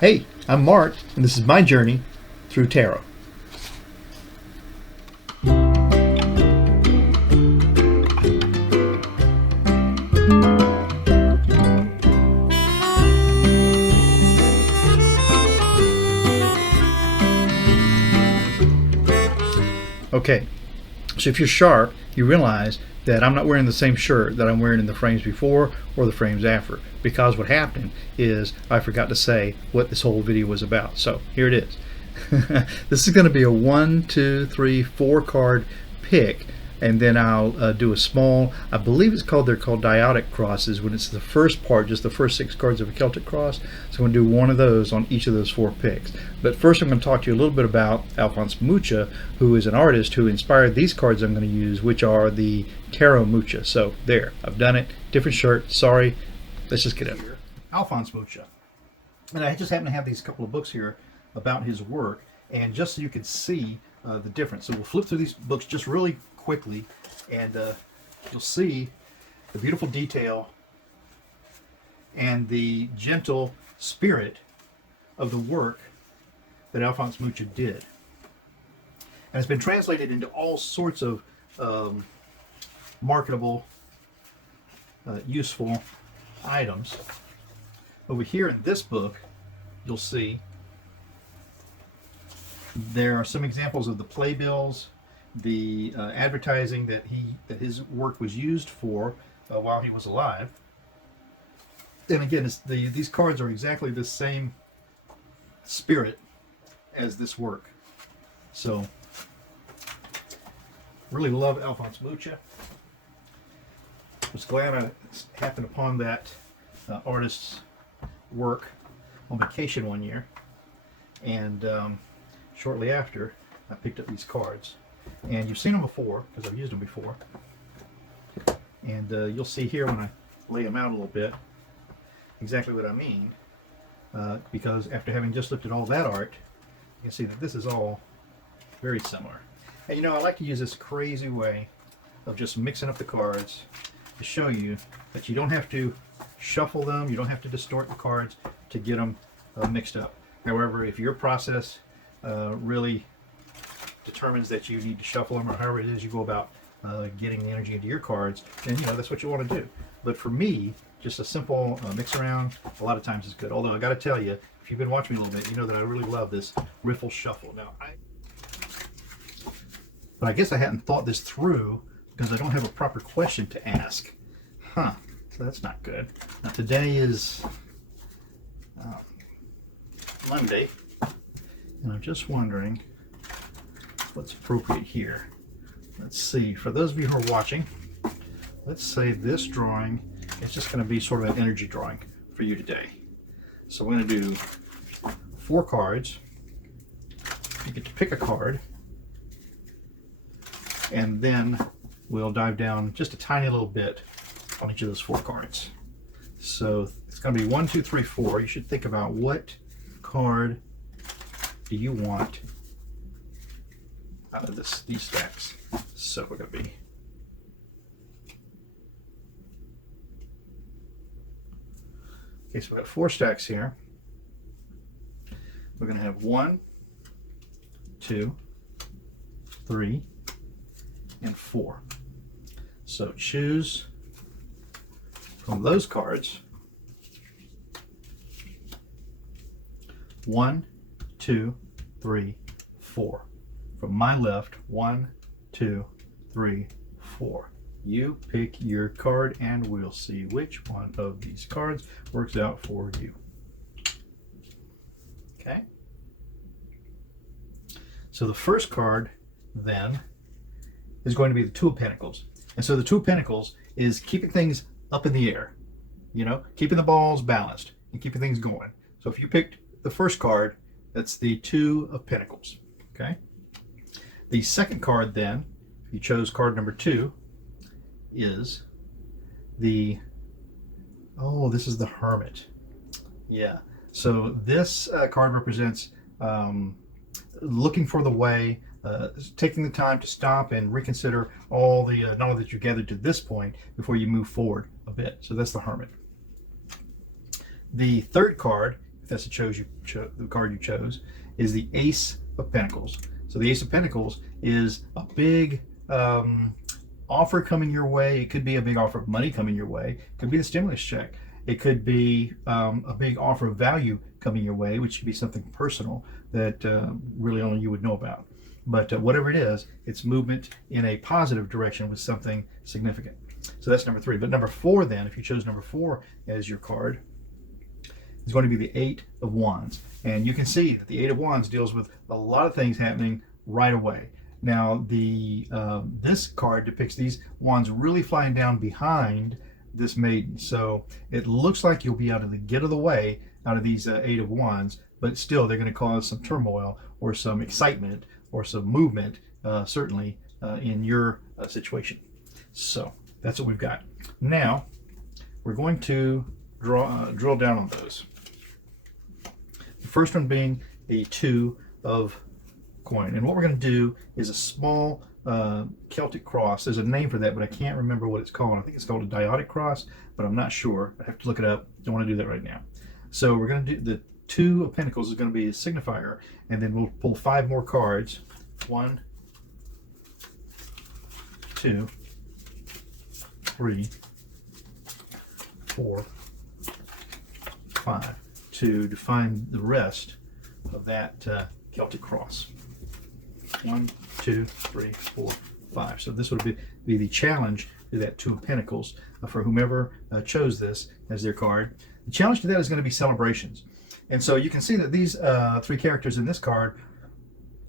Hey, I'm Mark, and this is my journey through tarot. Okay, so if you're sharp, you realize that I'm not wearing the same shirt that I'm wearing in the frames before or the frames after, because what happened is I forgot to say what this whole video was about. So here it is. This is going to be a 1, 2, 3, 4 card pick, and then I'll do a small, I believe they're called dyadic crosses, when it's the first part, just the first 6 cards of a Celtic cross. So I'm going to do one of those on each of those 4 picks. But first I'm going to talk to you a little bit about Alphonse Mucha, who is an artist who inspired these cards I'm going to use, which are the Tarot Mucha. So there, I've done it. Different shirt, sorry. Let's just get up here. Alphonse Mucha. And I just happen to have these couple of books here about his work, and just so you can see the difference. So we'll flip through these books just really quickly, and you'll see the beautiful detail and the gentle spirit of the work that Alphonse Mucha did. And it's been translated into all sorts of marketable, useful items. Over here in this book, you'll see there are some examples of the playbills, the advertising that his work was used for while he was alive. And again, these cards are exactly the same spirit as this work. So, really love Alphonse Mucha. Was glad I happened upon that artist's work on vacation one year, and shortly after I picked up these cards. And you've seen them before because I've used them before, and you'll see here when I lay them out a little bit exactly what I mean, because after having just looked at all that art, you can see that this is all very similar. And you know, I like to use this crazy way of just mixing up the cards to show you that you don't have to shuffle them, you don't have to distort the cards to get them mixed up. However, if your process really determines that you need to shuffle them, or however it is you go about getting the energy into your cards, then you know that's what you want to do. But for me, just a simple mix around a lot of times is good. Although I got to tell you, if you've been watching me a little bit, you know that I really love this riffle shuffle. Now, but I guess I hadn't thought this through because I don't have a proper question to ask. So that's not good. Now today is Monday, and I'm just wondering what's appropriate here. Let's see, for those of you who are watching, let's say this drawing is just going to be sort of an energy drawing for you today. So we're going to do 4 cards. You get to pick a card, and then we'll dive down just a tiny little bit on each of those 4 cards. So it's going to be 1, 2, 3, 4. You should think about what card do you want out of these stacks. So we're going to be okay. So we got 4 stacks here. We're going to have 1, 2, 3, and 4. So choose from those cards 1, 2, 3, 4. From my left, 1, 2, 3, 4. You pick your card and we'll see which one of these cards works out for you. Okay? So the first card then is going to be the Two of Pentacles. And so the Two of Pentacles is keeping things up in the air, you know, keeping the balls balanced and keeping things going. So if you picked the first card, that's the Two of Pentacles. Okay? The second card then, if you chose card number 2, is the, this is the Hermit. Yeah. So this card represents looking for the way, taking the time to stop and reconsider all the knowledge that you gathered to this point before you move forward a bit. So that's the Hermit. The third card if that's the card you chose, is the Ace of Pentacles. So the Ace of Pentacles is a big offer coming your way. It could be a big offer of money coming your way. It could be the stimulus check. It could be a big offer of value coming your way, which could be something personal that really only you would know about. But whatever it is, it's movement in a positive direction with something significant. So that's number 3. But number 4 then, if you chose number 4 as your card, is going to be the 8 of Wands. And you can see that the 8 of Wands deals with a lot of things happening right away. Now, this card depicts these wands really flying down behind this maiden. So it looks like you'll be out of the way out of these 8 of Wands, but still they're going to cause some turmoil or some excitement or some movement, certainly in your situation. So that's what we've got. Now we're going to drill down on those. The first one being the 2 of coin, and what we're going to do is a small Celtic cross. There's a name for that, but I can't remember what it's called. I think it's called a diotic cross, but I'm not sure. I have to look it up. Don't want to do that right now. So we're going to do the 2 of Pentacles is going to be a signifier, and then we'll pull 5 more cards. 1, 2, 3, 4, 5 to define the rest of that Celtic cross. 1, 2, 3, 4, 5. So this would be the challenge to that 2 of Pentacles for whomever chose this as their card. The challenge to that is going to be celebrations. And so you can see that these 3 characters in this card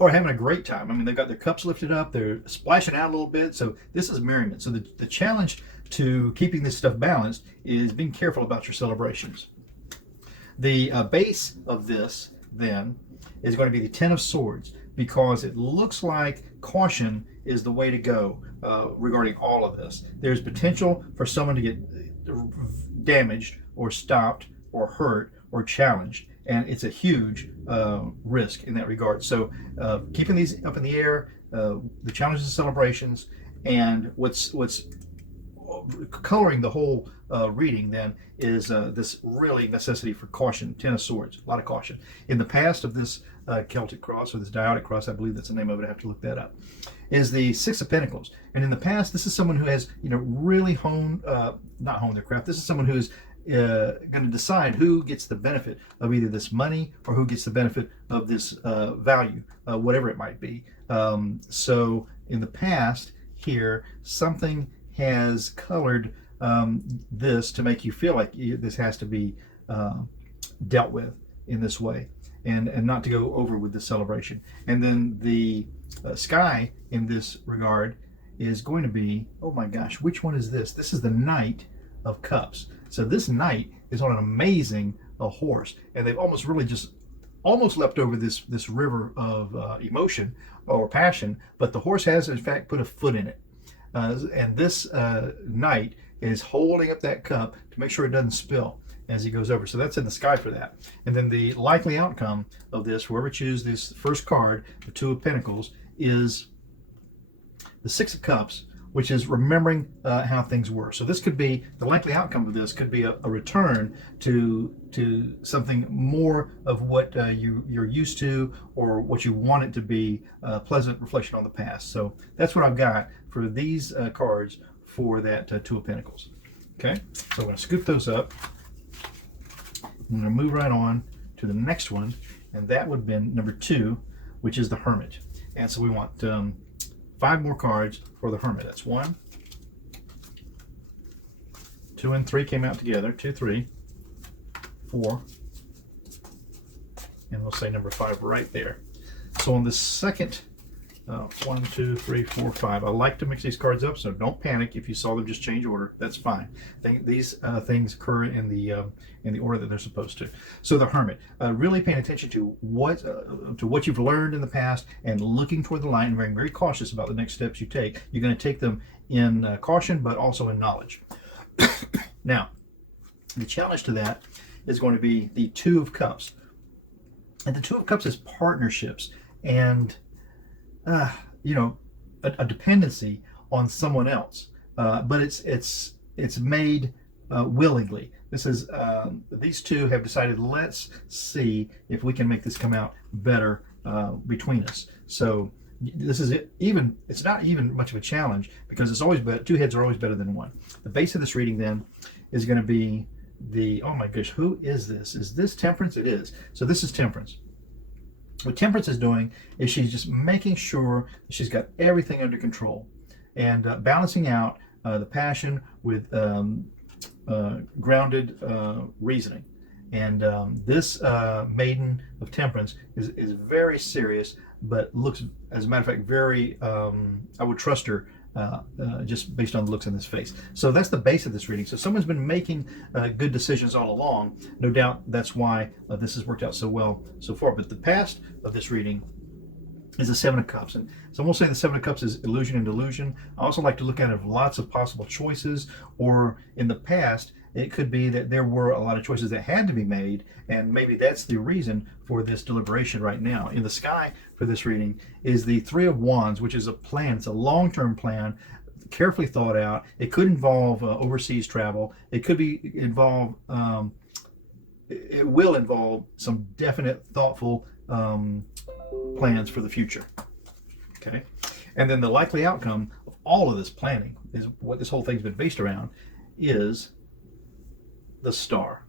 are having a great time. I mean, they've got their cups lifted up, they're splashing out a little bit. So this is merriment. So the challenge to keeping this stuff balanced is being careful about your celebrations. The base of this then is going to be the 10 of Swords, because it looks like caution is the way to go regarding all of this. There's potential for someone to get damaged or stopped or hurt or challenged, and it's a huge risk in that regard. So keeping these up in the air, the challenges and celebrations, and what's coloring the whole reading then is this really necessity for caution. 10 of Swords, a lot of caution. In the past of this Celtic cross, or this diotic cross, I believe that's the name of it, I have to look that up, is the 6 of Pentacles. And in the past, this is someone who has really not honed their craft. This is someone who is going to decide who gets the benefit of either this money or who gets the benefit of this value, whatever it might be. So in the past here, something has colored this to make you feel like this has to be dealt with in this way, and not to go over with the celebration. And then the sky in this regard is going to be, oh my gosh, which one is this? This is the Knight of Cups. So this knight is on an amazing horse, and they've almost leapt over this river of emotion or passion, but the horse has in fact put a foot in it. And this knight is holding up that cup to make sure it doesn't spill as he goes over. So that's in the sky for that. And then the likely outcome of this, whoever chooses this first card, the 2 of Pentacles, is the 6 of Cups, which is remembering how things were. So this could be, the likely outcome of this could be a return to something more of what you're used to, or what you want it to be, a pleasant reflection on the past. So that's what I've got for these cards for that 2 of Pentacles. Okay, so I'm going to scoop those up. I'm going to move right on to the next one, and that would have been number 2, which is the Hermit. And so we want 5 more cards for the Hermit. That's 1, 2, and 3 came out together. 2, 3, 4, and we'll say number 5 right there. So on the second 1, 2, 3, 4, 5. I like to mix these cards up, so don't panic if you saw them just change order. That's fine. These things occur in the order that they're supposed to. So the Hermit, really paying attention to what you've learned in the past, and looking toward the light, and being very cautious about the next steps you take. You're going to take them in caution, but also in knowledge. Now, the challenge to that is going to be the 2 of Cups, and the 2 of Cups is partnerships and a dependency on someone else, but it's made willingly. This is these two have decided, let's see if we can make this come out better between us. So this is it. Even it's not even much of a challenge, because it's always better. Two heads are always better than one. The base of this reading then is going to be the, oh my gosh, who is this? Is this Temperance? It is. So this is Temperance. What Temperance is doing is she's just making sure that she's got everything under control, and balancing out the passion with grounded reasoning. And this Maiden of Temperance is very serious, but looks, as a matter of fact, very, I would trust her just based on the looks on this face. So that's the base of this reading. So someone's been making good decisions all along. No doubt that's why this has worked out so well so far. But the past of this reading is the Seven of Cups. And so we'll say the Seven of Cups is illusion and delusion. I also like to look at it of lots of possible choices, or in the past, it could be that there were a lot of choices that had to be made, and maybe that's the reason for this deliberation right now. In the sky for this reading is the Three of Wands, which is a plan. It's a long-term plan, carefully thought out. It could involve overseas travel. It could involve, it will involve some definite, thoughtful plans for the future. Okay, and then the likely outcome of all of this planning, is what this whole thing's been based around, is the Star.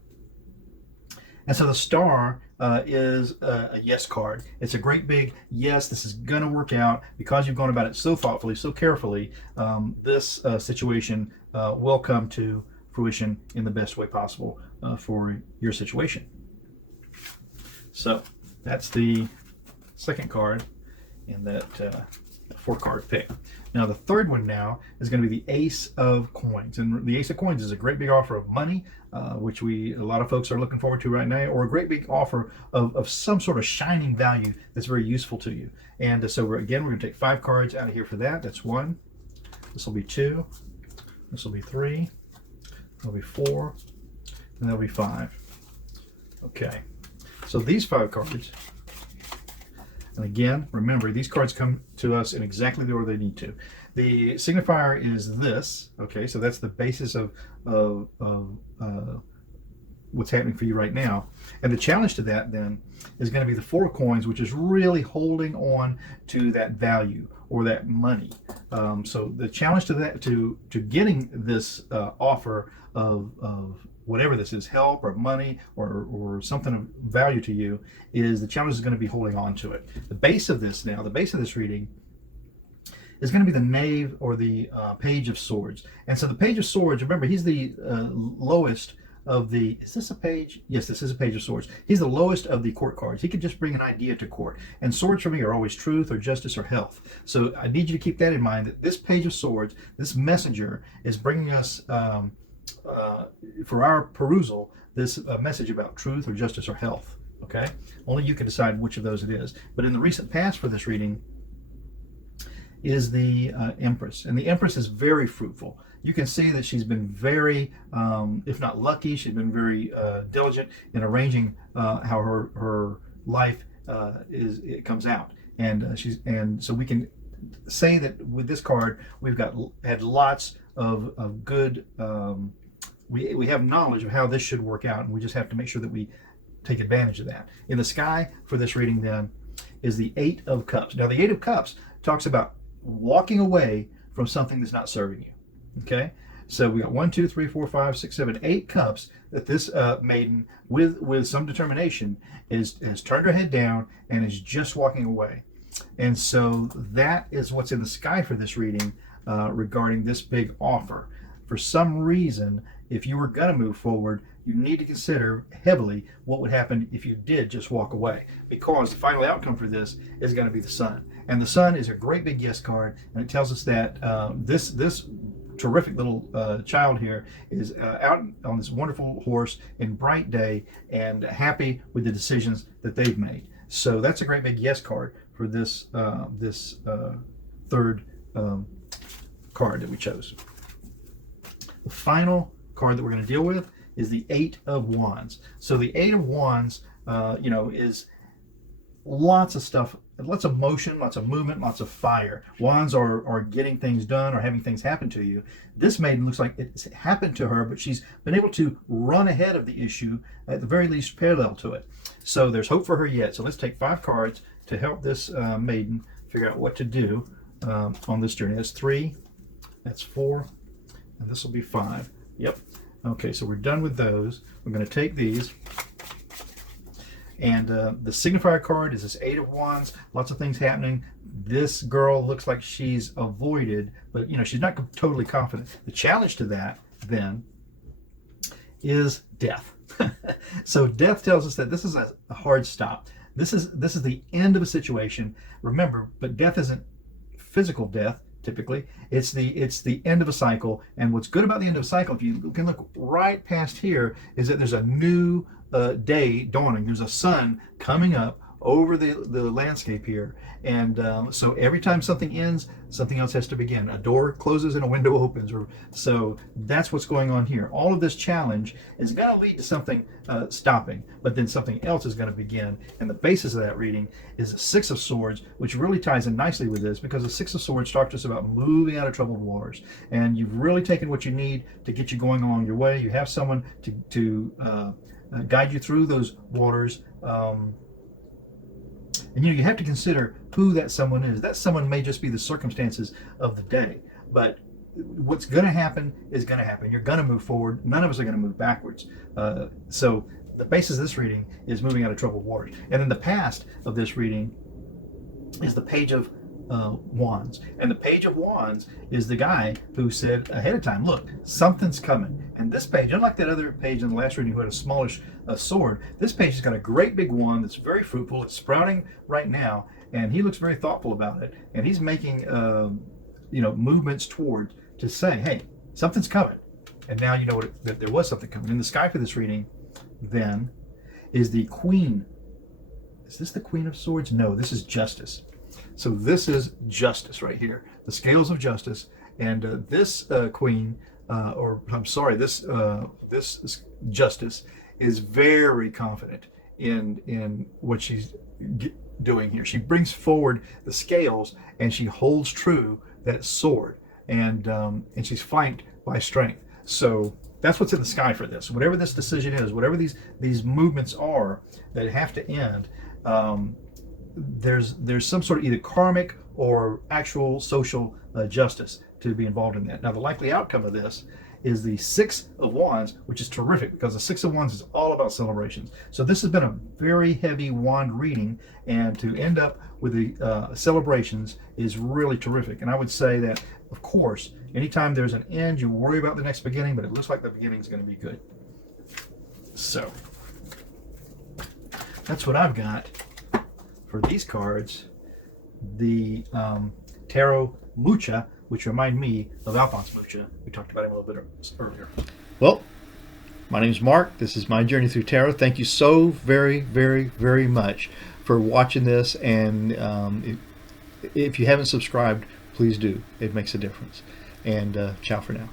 And so the Star is a yes card. It's a great big yes, this is gonna work out because you've gone about it so thoughtfully, so carefully. This situation will come to fruition in the best way possible for your situation. So that's the second card in that 4-card pick. Now the third one now is going to be the Ace of Coins, and the Ace of Coins is a great big offer of money, which a lot of folks are looking forward to right now, or a great big offer of some sort of shining value that's very useful to you. And so we're going to take 5 cards out of here for that. That's 1. This will be 2. This will be 3. That'll be 4, and that'll be 5. Okay. So these 5 cards. And again, remember, these cards come to us in exactly the order they need to. The signifier is this, okay, so that's the basis of what's happening for you right now. And the challenge to that then is going to be the 4 of Coins, which is really holding on to that value or that money. So the challenge to that, to getting this offer of whatever this is, help or money or something of value to you, is the challenge is going to be holding on to it. The base of this now, the base of this reading is going to be the Knave or the Page of Swords. And so the Page of Swords, remember, he's the lowest of the, is this a page? Yes, this is a Page of Swords. He's the lowest of the court cards. He could just bring an idea to court. And swords for me are always truth or justice or health. So I need you to keep that in mind, that this Page of Swords, this messenger, is bringing us for our perusal this message about truth or justice or health. Okay, only you can decide which of those it is. But in the recent past for this reading is the Empress, and the Empress is very fruitful. You can see that she's been very, if not lucky, she's been very diligent in arranging how her life it comes out, and so we can say that with this card we've had lots of good. We have knowledge of how this should work out, and we just have to make sure that we take advantage of that. In the sky for this reading then is the 8 of Cups. Now the 8 of Cups talks about walking away from something that's not serving you. Okay, so we got 1, 2, 3, 4, 5, 6, 7, 8 cups that this maiden, with some determination, has turned her head down and is just walking away. And so that is what's in the sky for this reading regarding this big offer. For some reason, if you were going to move forward, you need to consider heavily what would happen if you did just walk away, because the final outcome for this is going to be the Sun. And the Sun is a great big yes card, and it tells us that this terrific little child here is out on this wonderful horse in bright day and happy with the decisions that they've made. So that's a great big yes card for this third card that we chose. The final card that we're going to deal with is the 8 of Wands. So the 8 of Wands, is lots of stuff lots of motion, lots of movement, lots of fire. Wands are getting things done or having things happen to you. This maiden looks like it's happened to her, but she's been able to run ahead of the issue, at the very least parallel to it. So there's hope for her yet. So let's take 5 cards to help this maiden figure out what to do on this journey. That's 3, that's 4, and this will be 5. Yep. Okay, so we're done with those. We're going to take these. And the signifier card is this 8 of Wands. Lots of things happening. This girl looks like she's avoided, but she's not totally confident. The challenge to that then is death. So death tells us that this is a hard stop. This is the end of a situation. Remember, but death isn't physical death. Typically, it's the end of a cycle. And what's good about the end of a cycle, if you can look right past here, is that there's a new day dawning. There's a sun coming up over the landscape here, and so every time something ends, something else has to begin. A door closes and a window opens, so that's what's going on here. All of this challenge is going to lead to something stopping, but then something else is going to begin. And the basis of that reading is the 6 of Swords, which really ties in nicely with this, because the 6 of Swords talks to us about moving out of troubled waters, and you've really taken what you need to get you going along your way. You have someone to guide you through those waters. And you have to consider who that someone is. That someone may just be the circumstances of the day, but what's going to happen is going to happen. You're going to move forward. None of us are going to move backwards. So the basis of this reading is moving out of troubled waters. And then the past of this reading is the Page of Wands. And the Page of Wands is the guy who said ahead of time, look, something's coming. And this page, unlike that other page in the last reading who had a smallish sword, this page has got a great big wand that's very fruitful. It's sprouting right now, and he looks very thoughtful about it. And he's making movements toward to say, hey, something's coming. And now you know that there was something coming. In the sky for this reading then is the Queen. Is this the Queen of Swords? No, this is Justice. So this is Justice right here, the scales of justice, and this Queen, this Justice is very confident in what she's doing here. She brings forward the scales and she holds true that sword, and she's flanked by strength. So that's what's in the sky for this. Whatever this decision is, whatever these movements are that have to end. There's some sort of either karmic or actual social justice to be involved in that. Now, the likely outcome of this is the 6 of Wands, which is terrific because the 6 of Wands is all about celebrations. So this has been a very heavy wand reading, and to end up with the celebrations is really terrific. And I would say that, of course, anytime there's an end, you worry about the next beginning, but it looks like the beginning is going to be good. So that's what I've got for these cards. The Tarot Mucha, which remind me of Alphonse Mucha. We talked about him a little bit earlier. Well, my name is Mark. This is my journey through tarot. Thank you so very, very, very much for watching this. And if you haven't subscribed, please do. It makes a difference. And ciao for now.